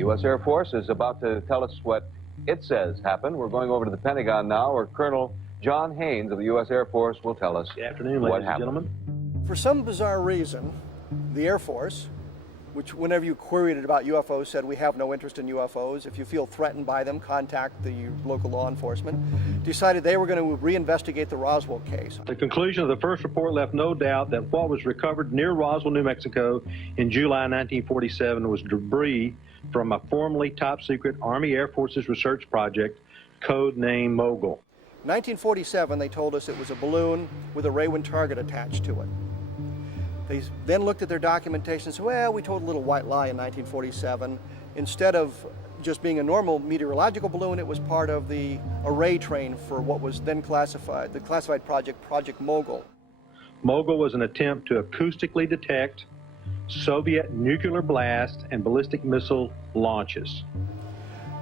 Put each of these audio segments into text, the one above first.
U.S. Air Force is about to tell us what it says happened. We're going over to the Pentagon now, where Colonel John Haynes of the U.S. Air Force will tell us Good afternoon, what ladies and happened. gentlemen. For some bizarre reason, the Air Force, which whenever you queried it about UFOs said we have no interest in UFOs, if you feel threatened by them, contact the local law enforcement, decided they were going to reinvestigate the Roswell case. The conclusion of the first report left no doubt that what was recovered near Roswell, New Mexico in July 1947 was debris from a formerly top-secret Army Air Forces research project, codenamed Mogul. In 1947, they told us it was a balloon with a Raywin target attached to it. They then looked at their documentation and said, well, we told a little white lie in 1947. Instead of just being a normal meteorological balloon, it was part of the array train for what was then classified, the classified project, Project Mogul. Mogul was an attempt to acoustically detect Soviet nuclear blast and ballistic missile launches.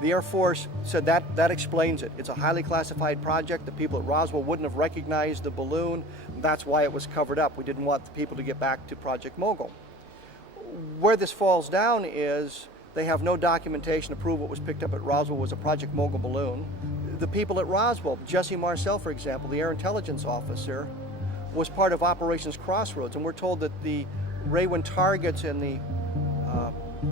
The Air Force said that explains it. It's a highly classified project. The people at Roswell wouldn't have recognized the balloon. That's why it was covered up. We didn't want the people to get back to Project Mogul. Where this falls down is they have no documentation to prove what was picked up at Roswell was a Project Mogul balloon. The people at Roswell, Jesse Marcel, for example, the air intelligence officer, was part of Operations Crossroads, and we're told that the Raywin targets and the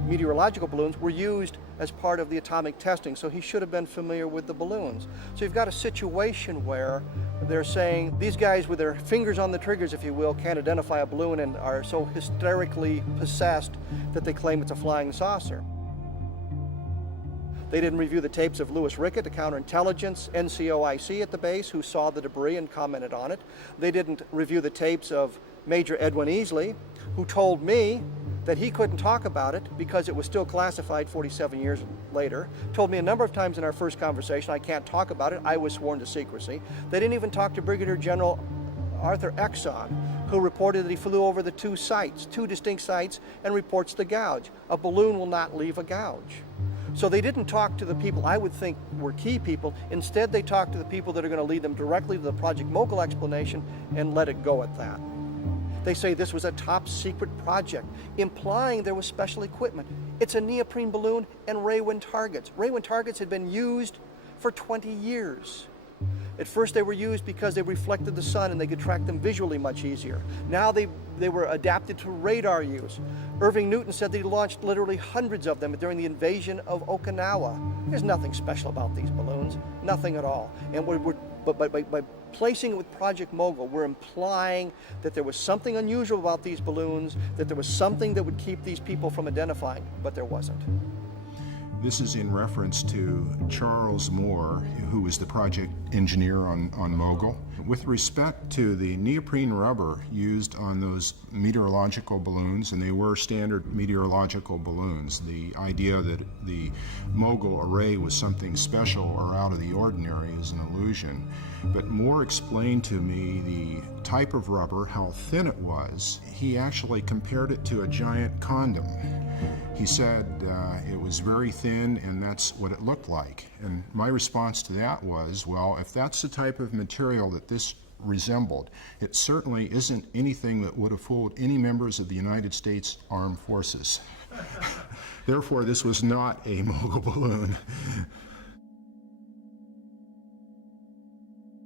meteorological balloons were used as part of the atomic testing, so he should have been familiar with the balloons. So you've got a situation where they're saying these guys with their fingers on the triggers, if you will, can't identify a balloon and are so hysterically possessed that they claim it's a flying saucer. They didn't review the tapes of Louis Rickett, the counterintelligence NCOIC at the base, who saw the debris and commented on it. They didn't review the tapes of Major Edwin Easley, who told me that he couldn't talk about it because it was still classified 47 years later. Told me a number of times in our first conversation, I can't talk about it, I was sworn to secrecy. They didn't even talk to Brigadier General Arthur Exon, who reported that he flew over the two distinct sites, and reports the gouge. A balloon will not leave a gouge. So they didn't talk to the people I would think were key people. Instead, they talked to the people that are going to lead them directly to the Project Mogul explanation and let it go at that. They say this was a top secret project, implying there was special equipment. It's a neoprene balloon and Raywin targets. Raywin targets had been used for 20 years. At first they were used because they reflected the sun and they could track them visually much easier. Now they were adapted to radar use. Irving Newton said that he launched literally hundreds of them during the invasion of Okinawa. There's nothing special about these balloons, nothing at all. And by placing it with Project Mogul, we're implying that there was something unusual about these balloons, that there was something that would keep these people from identifying, but there wasn't. This is in reference to Charles Moore, who was the project engineer on Mogul. With respect to the neoprene rubber used on those meteorological balloons, and they were standard meteorological balloons, the idea that the Mogul array was something special or out of the ordinary is an illusion. But Moore explained to me the type of rubber, how thin it was. He actually compared it to a giant condom. He said it was very thin and that's what it looked like. And my response to that was, well, if that's the type of material that this resembled, it certainly isn't anything that would have fooled any members of the United States Armed Forces. Therefore, this was not a Mogul balloon.